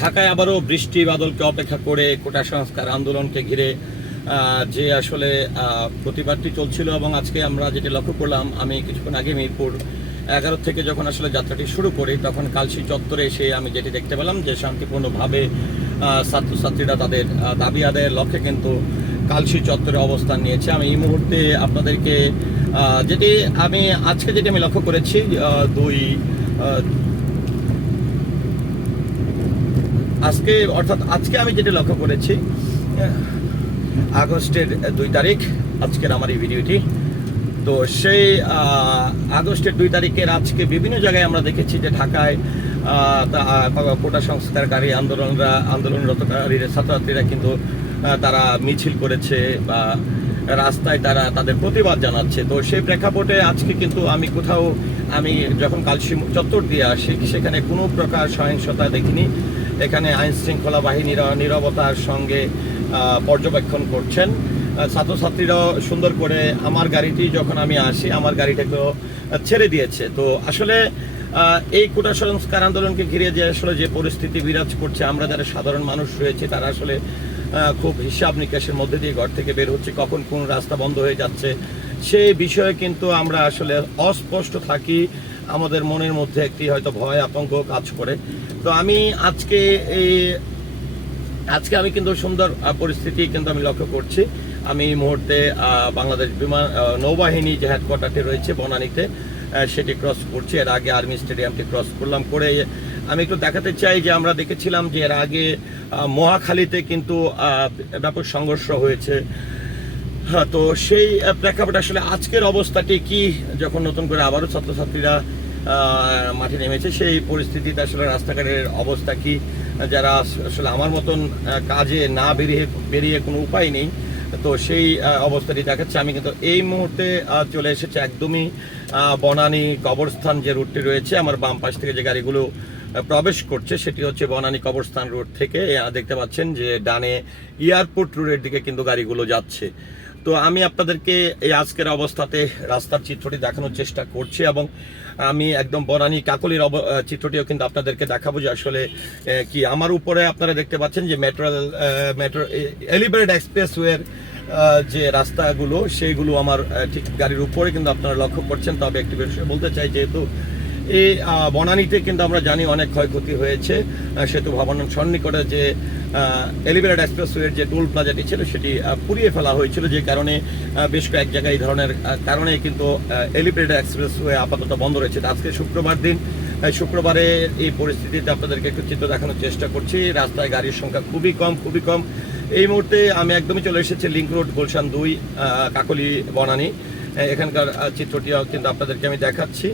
ঢাকায় আবারও বৃষ্টি বাদলকে অপেক্ষা করে কোটা সংস্কার আন্দোলনকে ঘিরে যে আসলে প্রতিবাদটি চলছিল এবং আজকে আমরা যেটি লক্ষ্য করলাম, আমি কিছুক্ষণ আগে মিরপুর এগারো থেকে যখন আসলে যাত্রাটি শুরু করি, তখন কালশি চত্বরে এসে আমি যেটি দেখতে পেলাম যে শান্তিপূর্ণভাবে ছাত্রছাত্রীরা তাদের দাবি আদায়ের লক্ষ্যে কিন্তু কালশি চত্বরে অবস্থান নিয়েছে। আমি এই মুহূর্তে আপনাদেরকে যেটি আমি, আজকে যেটি আমি লক্ষ্য করেছি দুই আজকে, অর্থাৎ আজকে আমি যেটা লক্ষ্য করেছি আগস্টের দুই তারিখ, আজকের আমার এই ভিডিওটি। তো সেই আগস্টের দুই তারিখের আজকে বিভিন্ন জায়গায় আমরা দেখেছি যে ঢাকায় কোটা সংস্কারকারী আন্দোলনরা আন্দোলনরতকারী ছাত্রছাত্রীরা কিন্তু তারা মিছিল করেছে বা রাস্তায় তারা তাদের প্রতিবাদ জানাচ্ছে। তো সেই প্রেক্ষাপটে আজকে কিন্তু আমি কোথাও, আমি যখন কালসি চত্বর দিয়ে আসি, সেখানে কোনো প্রকার সহিংসতা দেখিনি। এখানে আইন শৃঙ্খলা বাহিনীরা নিরবতার সঙ্গে পর্যবেক্ষণ করছেন। ছাত্রছাত্রীরাও সুন্দর করে আমার গাড়িটি যখন আমি আসি, আমার গাড়িটাকেও ছেড়ে দিয়েছে। তো আসলে এই কোটা সংস্কার আন্দোলনকে ঘিরে যে আসলে যে পরিস্থিতি বিরাজ করছে, আমরা যারা সাধারণ মানুষ রয়েছে, তারা আসলে খুব হিসাব নিকাশের মধ্যে দিয়ে ঘর থেকে বের হচ্ছে, কখন কোন রাস্তা বন্ধ হয়ে যাচ্ছে। সেই বিষয়ে কিন্তু আমরা আসলে অস্পষ্ট থাকি। আমাদের মনের মধ্যে একটি হয়তো ভয়, আতঙ্ক কাজ করে। তো আমি আজকে এই আজকে আমি কিন্তু সুন্দর পরিস্থিতি কিন্তু আমি লক্ষ্য করছি। আমি এই মুহূর্তে বাংলাদেশ বিমান নৌবাহিনী যে হেডকোয়ার্টারটি রয়েছে বনানীতে সেটি ক্রস করছি। এর আগে আর্মি স্টেডিয়ামটি ক্রস করলাম করে। আমি একটু দেখাতে চাই যে আমরা দেখেছিলাম যে এর আগে মহাখালীতে কিন্তু ব্যাপক সংঘর্ষ হয়েছে। হ্যাঁ তো সেই প্রেক্ষাপটে আসলে আজকের অবস্থাটি কি? যখন নতুন করে আবারও ছাত্রছাত্রীরা মাঠে নেমেছে, সেই পরিস্থিতিতে আসলে রাস্তাঘাটের অবস্থা কি? যারা আসলে আমার মতন কাজে না বেরিয়ে বেরিয়ে কোনো উপায় নেই, তো সেই অবস্থাটি দেখাচ্ছে। আমি কিন্তু এই মুহূর্তে চলে এসেছে একদমই বনানী কবরস্থান যে রুটটি রয়েছে, আমার বাম পাশ থেকে যে গাড়িগুলো প্রবেশ করছে, সেটি হচ্ছে বনানী কবরস্থান রোড থেকে। দেখতে পাচ্ছেন যে ডানে এয়ারপোর্ট রোডের দিকে কিন্তু গাড়িগুলো যাচ্ছে। তো আমি আপনাদেরকে এই আজকের অবস্থাতে রাস্তার চিত্রটি দেখানোর চেষ্টা করছি এবং আমি একদম বনানী কাকলির চিত্রটিও কিন্তু আপনাদেরকে দেখাবো যে আসলে কি আমার উপরে আপনারা দেখতে পাচ্ছেন যে মেট্রো মেট্রো এলিভেটেড এক্সপ্রেসওয়ের যে রাস্তাগুলো, সেইগুলো আমার ঠিক গাড়ির উপরে কিন্তু আপনারা লক্ষ্য করছেন। তবে একটি বিষয় বলতে চাই, যেহেতু আহ, বনানীতে কিন্তু আমরা জানি অনেক ক্ষয়ক্ষতি হয়েছে। সেতু ভবন সন্নিকটে যে এলিভেটেড এক্সপ্রেসওয়ের যে টোল প্লাজাটি ছিল সেটি পুড়িয়ে ফেলা হয়েছিল যে কারণে বেশ কয়েক জায়গায় এই ধরনের কারণে কিন্তু এলিভেটেড এক্সপ্রেসওয়ে আপাতত বন্ধ রয়েছে। আজকে শুক্রবার দিন শুক্রবারে এই পরিস্থিতিতে আপনাদেরকে একটু চিত্র দেখানোর চেষ্টা করছি। রাস্তায় গাড়ির সংখ্যা খুবই কম খুবই কম। এই মুহূর্তে আমি একদমই চলে এসেছি লিঙ্ক রোড গুলশান দুই কাকলি বনানি। এখানকার আহ, চিত্রটিও কিন্তু আপনাদেরকে আমি দেখাচ্ছি।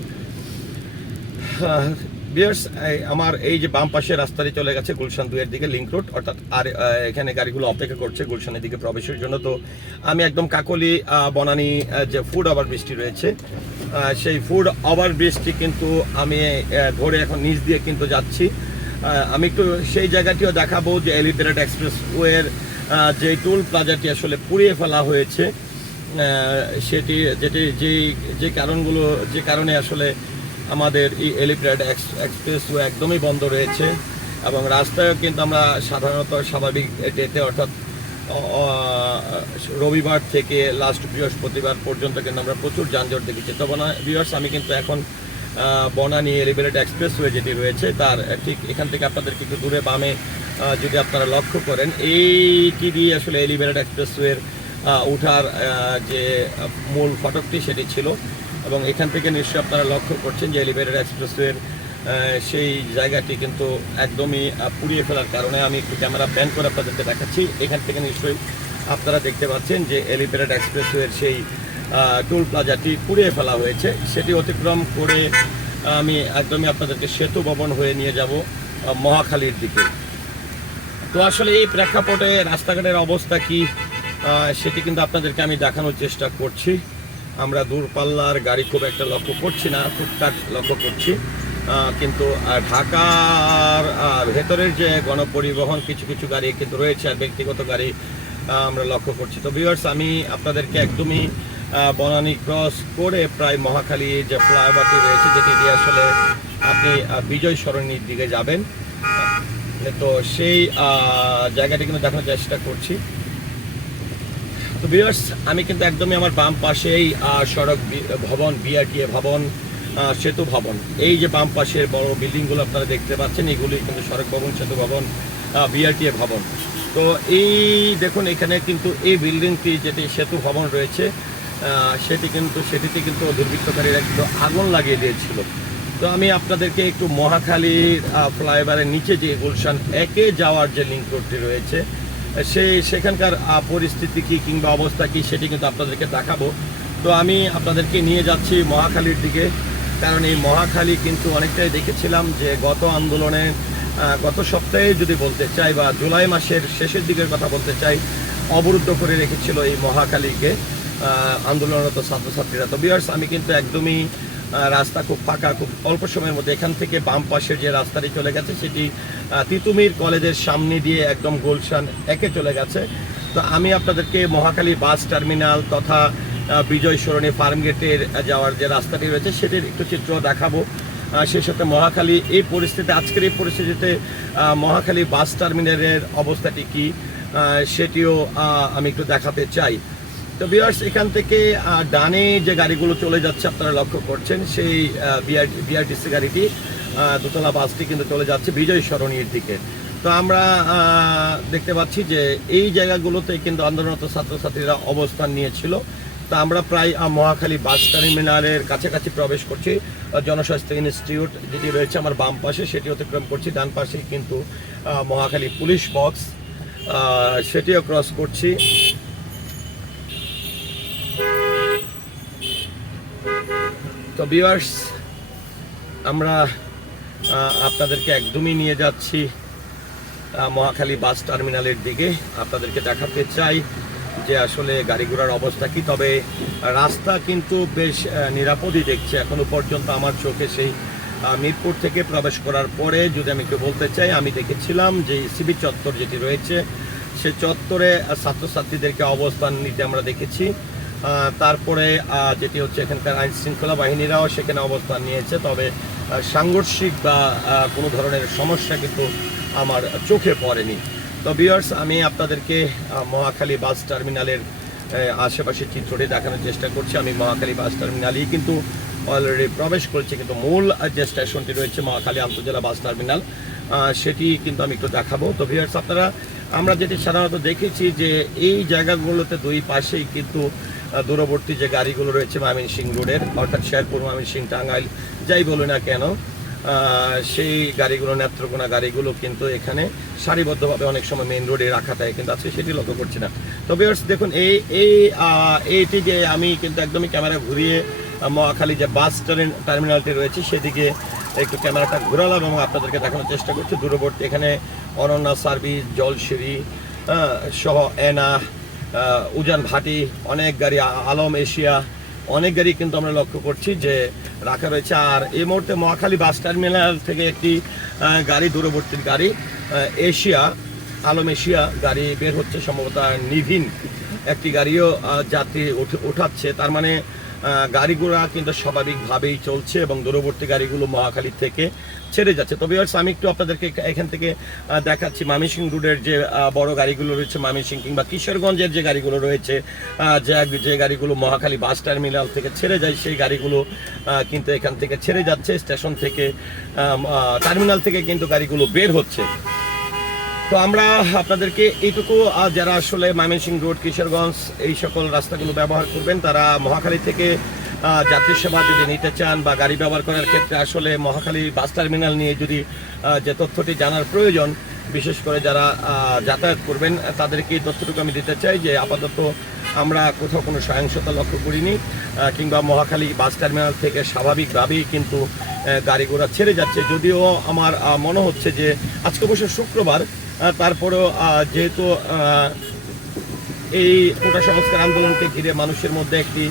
বিয়ার্স আমার এই যে বাম পাশে রাস্তাটি চলে গেছে গুলশান দুইয়ের দিকে লিঙ্ক রোড অর্থাৎ আর এখানে গাড়িগুলো অপেক্ষা করছে গুলশানের দিকে প্রবেশের জন্য। তো আমি একদম কাকলি বনানী যে ফুড ওভার ব্রিজটি রয়েছে সেই ফুড ওভার ব্রিজটি কিন্তু আমি ধরে এখন নিচ দিয়ে কিন্তু যাচ্ছি। আমি একটু সেই জায়গাটিও দেখাবো যে এলিভেটেড এক্সপ্রেস ওয়ের যে টোল প্লাজাটি আসলে পুড়িয়ে ফেলা হয়েছে। সেটি, যেটি যে যে কারণগুলো, যে কারণে আসলে আমাদের এই এলিভেটেড এক্সপ্রেসওয়ে একদমই বন্ধ রয়েছে এবং রাস্তায়ও কিন্তু আমরা সাধারণত স্বাভাবিক ডেতে অর্থাৎ রবিবার থেকে লাস্ট বৃহস্পতিবার পর্যন্ত কিন্তু আমরা প্রচুর যানজট দেখেছি। তো বনা ভিউয়ার্স আমি কিন্তু এখন বনানী এলিভেটেড এক্সপ্রেসওয়ে যেটি রয়েছে তার ঠিক এখান থেকে আপনাদের একটু দূরে বামে যদি আপনারা লক্ষ্য করেন, এইটি দিয়ে আসলে এলিভেটেড এক্সপ্রেসওয়ের উঠার যে মূল ফটকটি সেটি ছিল। এবং এখান থেকে নিশ্চয়ই আপনারা লক্ষ্য করছেন যে এলিভেটেড এক্সপ্রেসওয়ের সেই জায়গাটি কিন্তু একদমই পুড়িয়ে ফেলার কারণে আমি একটু ক্যামেরা ব্যান করে আপনাদেরকে দেখাচ্ছি। এখান থেকে নিশ্চয়ই আপনারা দেখতে পাচ্ছেন যে এলিভেটেড এক্সপ্রেসওয়ের সেই টোল প্লাজাটি পুড়িয়ে ফেলা হয়েছে। সেটি অতিক্রম করে আমি একদমই আপনাদেরকে সেতু ভবন হয়ে নিয়ে যাব মহাখালীর দিকে। তো আসলে এই প্রেক্ষাপটে রাস্তাঘাটের অবস্থা কি সেটি কিন্তু আপনাদেরকে আমি দেখানোর চেষ্টা করছি। আমরা দূরপাল্লার গাড়ি খুব একটা লক্ষ্য করছি না টুকটাক লক্ষ্য করছি। কিন্তু আহ, ঢাকার ভেতরের যে গণপরিবহন কিছু কিছু গাড়ি কিন্তু রয়েছে আর ব্যক্তিগত গাড়ি আমরা লক্ষ্য করছি। তো ভিউয়ার্স আমি আপনাদেরকে একদমই বনানী ক্রস করে প্রায় মহাখালী যে ফ্লাইওভারটি রয়েছে যেটি দিয়ে আসলে আপনি বিজয় সরণির দিকে যাবেন। তো সেই জায়গাটি কিন্তু দেখানোর চেষ্টা করছি। ভিউয়ার্স, আমি কিন্তু একদমই আমার বাম পাশেই সড়ক ভবন বিআরটিএ ভবন সেতু ভবন। এই যে বাম পাশের বড় বিল্ডিংগুলো আপনারা দেখতে পাচ্ছেন, এগুলি কিন্তু সড়ক ভবন, সেতু ভবন বিআরটিএ ভবন। তো এই দেখুন, এখানে কিন্তু এই বিল্ডিংটি যেটি সেতু ভবন রয়েছে সেটি কিন্তু, সেটিতে কিন্তু দুর্বৃত্তকারীরা কিন্তু আগুন লাগিয়ে দিয়েছিল। তো আমি আপনাদেরকে একটু মহাখালীর ফ্লাইওভারের নিচে যে গুলশান একে যাওয়ার যে লিঙ্ক রোডটি রয়েছে সেই সেখানকার পরিস্থিতি কি কিংবা অবস্থা কি সেটি কিন্তু আপনাদেরকে দেখাবো। তো আমি আপনাদেরকে নিয়ে যাচ্ছি মহাখালীর দিকে। কারণ এই মহাখালী কিন্তু অনেকটাই দেখেছিলাম যে গত আন্দোলনে গত সপ্তাহে যদি বলতে চাই বা জুলাই মাসের শেষের দিকের কথা বলতে চাই অবরুদ্ধ করে রেখেছিল এই মহাখালীকে আহ, আন্দোলনরত ছাত্রছাত্রীরা। তো বিয়ার্স আমি কিন্তু একদমই রাস্তা খুব ফাঁকা, খুব অল্প সময়ের মধ্যে এখান থেকে বাম পাশের যে রাস্তাটি চলে গেছে, সেটি তিতুমির কলেজের সামনে দিয়ে একদম গোলশান একে চলে গেছে। তো আমি আপনাদেরকে মহাখালী বাস টার্মিনাল তথা বিজয় সরণি ফার্মগেটের যাওয়ার যে রাস্তাটি রয়েছে, সেটির একটু চিত্র দেখাবো। সেই সাথে মহাখালী, এই পরিস্থিতি আজকের এই পরিস্থিতিতে মহাখালী বাস টার্মিনালের অবস্থাটি কি? সেটিও আমি একটু দেখাতে চাই। তো বিয়ার্স এখান থেকে ডানে যে গাড়িগুলো চলে যাচ্ছে আপনারা লক্ষ্য করছেন, সেই বিআর বিআরটিসি গাড়িটি দোতলা বাসটি কিন্তু চলে যাচ্ছে বিজয় সরণির দিকে। তো আমরা দেখতে পাচ্ছি যে এই জায়গাগুলোতে কিন্তু আন্দোলনরত ছাত্রছাত্রীরা অবস্থান নিয়েছিল। তা আমরা প্রায় মহাখালী বাস টার্মিনালের কাছাকাছি প্রবেশ করছি। জনস্বাস্থ্য ইনস্টিটিউট যেটি রয়েছে আমার বাম পাশে, সেটি অতিক্রম করছি। ডান পাশে কিন্তু মহাখালী পুলিশ বক্স সেটিও ক্রস করছি। তো ভিউয়ার্স, আমরা আপনাদেরকে একদমই নিয়ে যাচ্ছি মহাখালী বাস টার্মিনালের দিকে। আপনাদেরকে দেখাতে চাই যে আসলে গাড়ি ঘোড়ার অবস্থা কি, তবে রাস্তা কিন্তু বেশ নিরাপদই দেখছে। এখনও পর্যন্ত আমার চোখে সেই মিরপুর থেকে প্রবেশ করার পরে যদি আমি একটু বলতে চাই, আমি দেখেছিলাম যে সিবি চত্বর যেটি রয়েছে, সে চত্বরে ছাত্রছাত্রীদেরকে অবস্থান নিতে আমরা দেখেছি। তারপরে যেটি হচ্ছে এখানকার আইন শৃঙ্খলা বাহিনীরাও সেখানে অবস্থান নিয়েছে। তবে সাংঘর্ষিক বা কোনো ধরনের সমস্যা কিন্তু আমার চোখে পড়েনি। তো বিয়ার্স আমি আপনাদেরকে মহাখালী বাস টার্মিনালের আহ, আশেপাশে চিত্রটি দেখানোর চেষ্টা করছি। আমি মহাখালী বাস টার্মিনালেই কিন্তু অলরেডি প্রবেশ করেছি কিন্তু মূল যে স্টেশনটি রয়েছে মহাখালী আন্তর্জেলা বাস টার্মিনাল সেটি কিন্তু আমি একটু দেখাবো। তো ভিউয়ার্স আপনারা আমরা যেটি সাধারণত দেখেছি যে এই জায়গাগুলোতে দুই পাশেই কিন্তু দূরবর্তী যে গাড়িগুলো রয়েছে ময়মনসিং রোডের, অর্থাৎ শেরপুর ময়মনসিং টাঙ্গাইল, যাই বলুন না কেন সেই গাড়িগুলো, নেত্রকোনা গাড়িগুলো কিন্তু এখানে সারিবদ্ধভাবে অনেক সময় মেইন রোডে রাখা থাকে, কিন্তু আজকে সেটি লক্ষ্য করছি না। তো ভিউয়ার্স দেখুন, এই এই এইটি যে আমি কিন্তু একদমই ক্যামেরা ঘুরিয়ে মহাখালী যে বাস টার্মিন- টার্মিনালটি রয়েছে, সেদিকে একটু ক্যামেরাটা ঘোরালাম এবং আপনাদেরকে দেখানোর চেষ্টা করছি। দূরবর্তী এখানে অনন্যা সার্ভিস, জলসিঁড়ি সহ এনা উজান ভাটি, অনেক গাড়ি আলম এশিয়া, অনেক গাড়ি কিন্তু আমরা লক্ষ্য করছি যে রাখা রয়েছে। আর এই মুহূর্তে মহাখালী বাস টার্মিনাল থেকে একটি গাড়ি দূরবর্তীর গাড়ি এশিয়া, আলম এশিয়া গাড়ি বের হচ্ছে। সম্ভবত নিভিন একটি গাড়িও যাত্রী উঠে- উঠাচ্ছে। তার মানে আহ, গাড়িগুলো কিন্তু স্বাভাবিকভাবেই চলছে এবং দূরবর্তী গাড়িগুলো মহাখালী থেকে ছেড়ে যাচ্ছে। তবে ভিউয়ার্স, আমি একটু আপনাদেরকে এখান থেকে দেখাচ্ছি মামিসিং রোডের যে বড় গাড়িগুলো রয়েছে মামিসিং কিংবা কিশোরগঞ্জের যে গাড়িগুলো রয়েছে যে গাড়িগুলো মহাখালী বাস টার্মিনাল থেকে ছেড়ে যায় সেই গাড়িগুলো কিন্তু এখান থেকে ছেড়ে যাচ্ছে। স্টেশন থেকে টার্মিনাল থেকে কিন্তু গাড়িগুলো বের হচ্ছে। তো আমরা আপনাদেরকে এইটুকু যারা আসলে ময়মনসিংহ রোড, কিশোরগঞ্জ, এই সকল রাস্তাগুলো ব্যবহার করবেন, তারা মহাখালী থেকে যাত্রী সেবা যদি নিতে চান বা গাড়ি ব্যবহার করার ক্ষেত্রে আসলে মহাখালী বাস টার্মিনাল নিয়ে যদি যে তথ্যটি জানার প্রয়োজন, বিশেষ করে যারা যাতায়াত করবেন, তাদেরকে এই তথ্যটুকু আমি দিতে চাই যে আপাতত আমরা কোথাও কোনো সহিংসতা লক্ষ্য করিনি কিংবা মহাখালী বাস টার্মিনাল থেকে স্বাভাবিকভাবেই কিন্তু গাড়ি ঘোড়া ছেড়ে যাচ্ছে। যদিও আমার মনে হচ্ছে যে আজকে অবশ্য শুক্রবার তারপরেও যেহেতু এই কোটা সংস্কার আন্দোলনকে ঘিরে মানুষের মধ্যে একটি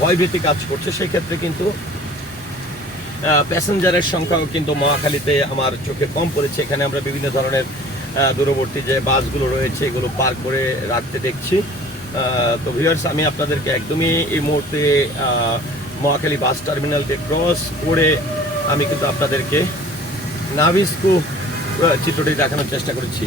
ভয়ভীতি কাজ করছে সেই ক্ষেত্রে কিন্তু প্যাসেঞ্জারের সংখ্যাও কিন্তু মহাখালীতে আমার চোখে কম পড়েছে। এখানে আমরা বিভিন্ন ধরনের দূরবর্তী যে বাসগুলো রয়েছে, এগুলো পার করে রাখতে দেখছি। তো ভিউয়ার্স আমি আপনাদেরকে একদমই এই মুহূর্তে মহাখালী বাস টার্মিনালকে ক্রস করে আমি কিন্তু আপনাদেরকে নাভিস্কো চিত্রটি দেখানোর চেষ্টা করেছি।